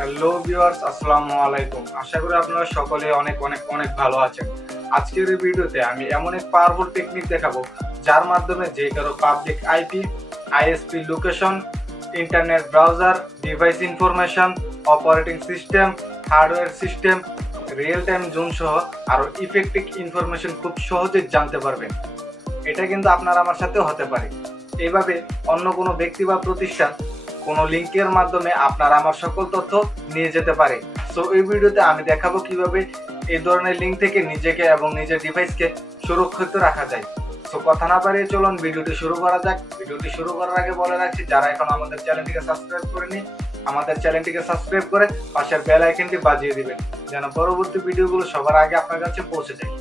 Hello viewers, আসসালামু আলাইকুম। আশা করি আপনারা সকলে অনেক অনেক অনেক ভালো আছেন। আজকের এই ভিডিওতে আমি এমন এক পাওয়ারফুল টেকনিক দেখাবো যার মাধ্যমে যে কারো public IP, ISP location, internet browser, device information, operating system, hardware system, real time zone সহ আরো ইফেক্টিভ ইনফরমেশন খুব সহজে জানতে পারবেন। এটা কিন্তু আপনার আমার সাথেও হতে পারে। এইভাবে অন্য কোনো ব্যক্তি বা প্রতিষ্ঠান কোনো লিঙ্কের মাধ্যমে আপনার আমার সকল তথ্য নিয়ে যেতে পারে। সো এই ভিডিওতে আমি দেখাবো কিভাবে এই ধরনের লিঙ্ক থেকে নিজেকে এবং নিজের ডিভাইসকে সুরক্ষিত রাখা যায়। সো কথা না বাড়িয়ে চলুন ভিডিওটি শুরু করা যাক। ভিডিওটি শুরু করার আগে বলে রাখছি, যারা এখন আমাদের চ্যানেলটিকে সাবস্ক্রাইব করেনি, আমাদের চ্যানেলটিকে সাবস্ক্রাইব করে পাশের বেল আইকনটি বাজিয়ে দিবেন, যেন পরবর্তী ভিডিওগুলো সবার আগে আপনার কাছে পৌঁছে যায়।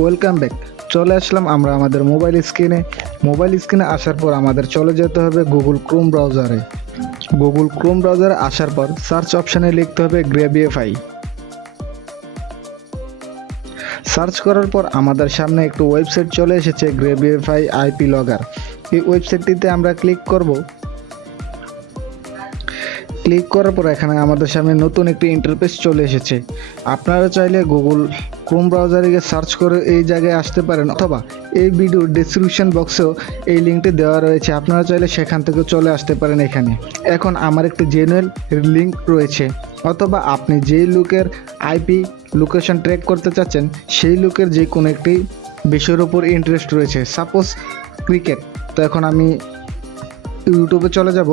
Welcome back. চলে আসলাম আমরা আমাদের মোবাইল স্ক্রিনে আসার পর আমাদের চলে যেতে হবে গুগল ক্রোম ব্রাউজারে আসার পর সার্চ অপশানে লিখতে হবে গ্র্যাবিফাই। সার্চ করার পর আমাদের সামনে একটু ওয়েবসাইট চলে এসেছে, গ্র্যাবিফাই আইপি লগার। এই ওয়েবসাইটটিতে আমরা ক্লিক করব। ক্লিক করার পর এখানে আমাদের সামনে নতুন একটি ইন্টারফেস চলে এসেছে। আপনারা চাইলে গুগল ক্রোম ব্রাউজারে গিয়ে সার্চ করে এই জায়গায় আসতে পারেন, অথবা এই ভিডিওর ডেসক্রিপশন বক্সেও এই লিঙ্কটি দেওয়া রয়েছে, আপনারা চাইলে সেখান থেকে চলে আসতে পারেন এখানে। এখন আমার একটি জেনুইন লিঙ্ক রয়েছে, অথবা আপনি যেই লোকের আইপি লোকেশন ট্র্যাক করতে চাচ্ছেন সেই লোকের যে কোনো একটি বিষয়ের উপর ইন্টারেস্ট রয়েছে, সাপোজ ক্রিকেট। তো এখন আমি ইউটিউবে চলে যাব।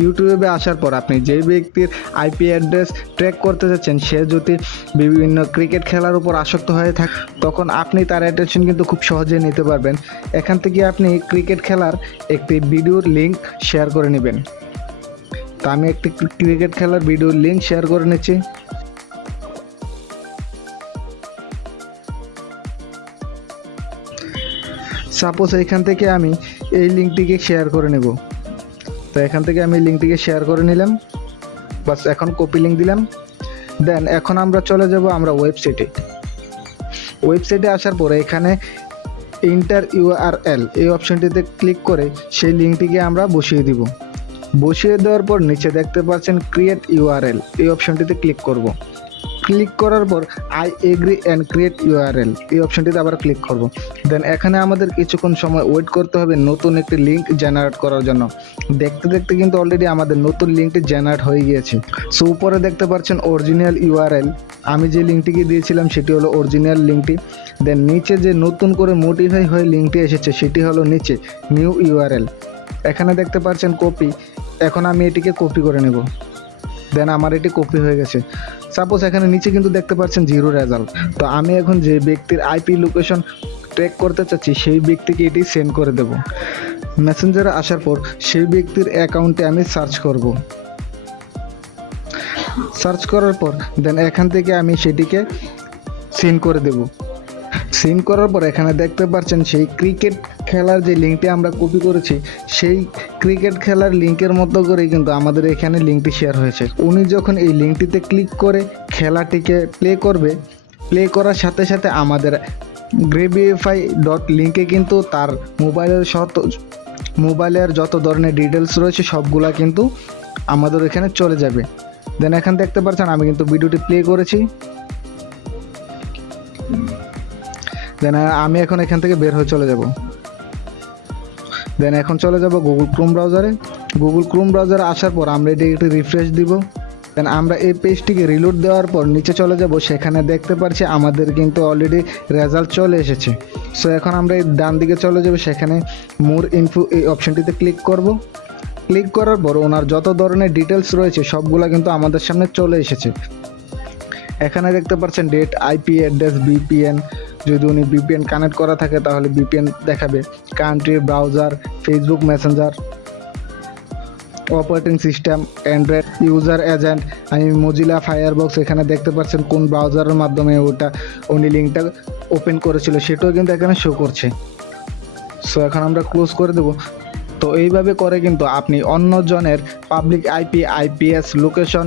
ইউটিউবে আসার পর আপনি যেই ব্যক্তির আইপি অ্যাড্রেস ট্র্যাক করতে যাচ্ছেন সে যদি বিভিন্ন ক্রিকেট খেলার উপর আসক্ত হয়ে থাকে, তখন আপনি তার অ্যাটেনশন কিন্তু খুব সহজে নিতে পারবেন। এখান থেকে আপনি ক্রিকেট খেলার একটি ভিডিওর লিঙ্ক শেয়ার করে নেবেন। তো আমি একটি ক্রিকেট খেলার ভিডিওর লিঙ্ক শেয়ার করে নিচ্ছি। সাপোজ এখান থেকে আমি এই লিঙ্কটিকে শেয়ার করে নেব। তো এখান থেকে আমি লিঙ্কটিকে শেয়ার করে নিলাম, বাস এখন কপি লিঙ্ক দিলাম। দেন এখন আমরা চলে যাব আমরা ওয়েবসাইটে আসার পরে এখানে এন্টার ইউআরএল এই অপশনটিতে ক্লিক করে সেই লিঙ্কটিকে আমরা বসিয়ে দিব। বসিয়ে দেওয়ার পর নিচে দেখতে পাচ্ছেন ক্রিয়েট ইউআরএল, এই অপশনটিতে ক্লিক করব। ক্লিক করার পর I agree and create URL এই অপশনটিতে আবার ক্লিক করব। দেন এখানে আমাদের কিছুক্ষণ সময় ওয়েট করতে হবে নতুন একটি লিঙ্ক জেনারেট করার জন্য। দেখতে দেখতে কিন্তু অলরেডি আমাদের নতুন লিঙ্কটি জেনারেট হয়ে গিয়েছে। সো উপরে দেখতে পাচ্ছেন অরিজিনাল ইউআরএল, আমি যে লিঙ্কটিকে দিয়েছিলাম সেটি হলো অরিজিনাল লিঙ্কটি। দেন নিচে যে নতুন করে মডিফাই হয়ে লিঙ্কটি এসেছে সেটি হলো নিচে নিউ ইউআরএল। এখানে দেখতে পাচ্ছেন কপি, এখন আমি এটিকে কপি করে নেব। দেন আমার এটি কপি হয়ে গেছে। সাপোজ এখানে নিচে কিন্তু দেখতে পাচ্ছেন 0 রেজাল্ট। তো আমি এখন যে ব্যক্তির আইপি লোকেশন ট্র্যাক করতে চাচ্ছি সেই ব্যক্তিকে এটি সেন্ড করে দেব। মেসেঞ্জারে আসার পর সেই ব্যক্তির অ্যাকাউন্টে আমি সার্চ করব। সার্চ করার পর দেন এখান থেকে আমি সেটিকে সেন্ড করে দেব। সেন্ড করার পর এখানে দেখতে পাচ্ছেন সেই ক্রিকেট খেলার যে লিঙ্কটি আমরা কপি করেছি সেই ক্রিকেট খেলার লিঙ্কের মতো করেই কিন্তু আমাদের এখানে লিঙ্কটি শেয়ার হয়েছে। উনি যখন এই লিঙ্কটিতে ক্লিক করে খেলাটিকে প্লে করবে, প্লে করার সাথে সাথে আমাদের গ্রেবিফাই ডট লিঙ্কে কিন্তু তার মোবাইলের যত ধরনের ডিটেলস রয়েছে সবগুলা কিন্তু আমাদের এখানে চলে যাবে। দেন এখানে দেখতে পাচ্ছেন আমি কিন্তু ভিডিওটি প্লে করেছি। দেন আমি এখন এখান থেকে বের হয়ে চলে যাব। দেন এখন চলে যাব গুগল ক্রোম ব্রাউজারে আসার পর আমরা এটি রিফ্রেশ দিব। দেন আমরা এই পেজটিকে রিলোড দেওয়ার পর নিচে চলে যাব, সেখানে দেখতে পাচ্ছি আমাদের কিন্তু অলরেডি রেজাল্ট চলে এসেছে। সো এখন আমরা এই ডান দিকে চলে যাব, সেখানে মোর ইনফো এই অপশনটিতে ক্লিক করব। ক্লিক করার পর ওনার যত ধরনের ডিটেলস রয়েছে সবগুলা কিন্তু আমাদের সামনে চলে এসেছে। এখানে দেখতে পাচ্ছেন ডেট, আইপি অ্যাড্রেস, বিপিএন, যদি উনি বিপিএন কানেক্ট করা থাকে তাহলে বিপিএন দেখাবে, country, browser, Facebook Messenger, operating system, Android, user agent, আমি মজিলা ফায়ারবক্স, এখানে দেখতে পাচ্ছেন কোন ব্রাউজারের মাধ্যমে উনি লিঙ্কটা ওপেন করেছিল সেটাও কিন্তু এখানে শো করছে। সো এখন আমরা ক্লোজ করে দেব। তো এইভাবে করে কিন্তু আপনি অন্যজনের public IP, IPS location,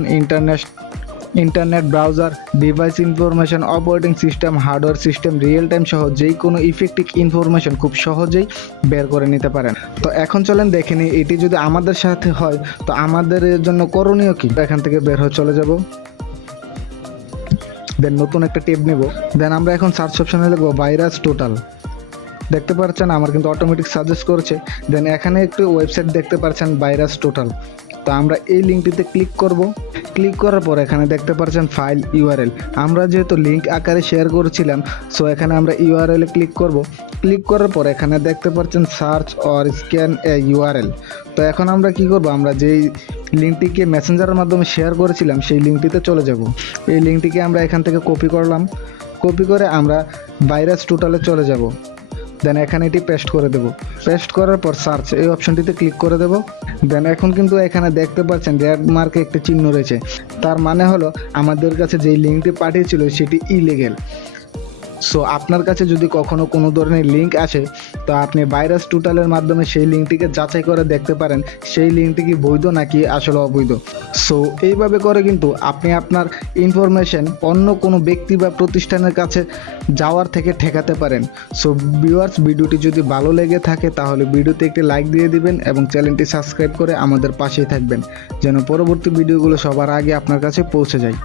internet browser, device information, operating system, hardware system, real time সহ যেই কোনো ইফেক্টিভ ইনফরমেশন খুব সহজেই বের করে নিতে পারেন। তো এখন চলেন দেখে নিই এটি যদি আমাদের সাথে হয় তো আমাদের এর জন্য করণীয় কি। এখান থেকে বের হয়ে চলে যাব, দেন নতুন একটা ট্যাব নেব, দেন আমরা এখন সার্চ অপশনে লিখবো ভাইরাস টোটাল। দেখতে পাচ্ছেন আমার কিন্তু অটোমেটিক সাজেস্ট করছে। দেন এখানে একটু ওয়েবসাইট দেখতে পাচ্ছেন ভাইরাস টোটাল। তো আমরা এই লিঙ্কটিতে ক্লিক করব। ক্লিক করার পর এখানে দেখতে পাচ্ছেন ফাইল ইউআরএল। আমরা যেহেতু লিঙ্ক আকারে শেয়ার করেছিলাম, সো এখানে আমরা ইউআরএল এ ক্লিক করব। ক্লিক করার পর এখানে দেখতে পাচ্ছেন search or scan A URL. তো এখন আমরা কি করব, আমরা যেই লিঙ্কটিকে মেসেঞ্জারের মাধ্যমে শেয়ার করেছিলাম সেই লিঙ্কটিতে চলে যাব। এই লিঙ্কটিকে আমরা এখান থেকে কপি করলাম, কপি করে আমরা ভাইরাস টোটালে চলে যাব। দেন এখানে এটি পেস্ট করে দেব। পেস্ট করার পর সার্চ এই অপশনটিতে ক্লিক করে দেব। দেন এখন কিন্তু এখানে দেখতে পাচ্ছেন রেড মার্কে একটা চিহ্ন রয়েছে, তার মানে হলো আমাদের কাছে যেই লিঙ্কটি পাঠিয়েছিল সেটি ইলিগেল। সো আপনার কাছে যদি কখনো কোনো ধরনের লিঙ্ক আসে তো আপনি ভাইরাস টোটালের মাধ্যমে সেই লিঙ্কটিকে যাচাই করে দেখতে পারেন সেই লিঙ্কটি কি বৈধ নাকি আসলে অবৈধ। সো এইভাবে করে কিন্তু আপনি আপনার ইনফরমেশন অন্য কোনো ব্যক্তি বা প্রতিষ্ঠানের কাছে যাওয়ার থেকে ঠেকাতে পারেন। সো ভিউয়ার্স, ভিডিওটি যদি ভালো লেগে থাকে তাহলে ভিডিওতে একটি লাইক দিয়ে দিবেন এবং চ্যানেলটি সাবস্ক্রাইব করে আমাদের পাশেই থাকবেন যেন পরবর্তী ভিডিওগুলো সবার আগে আপনার কাছে পৌঁছে যায়।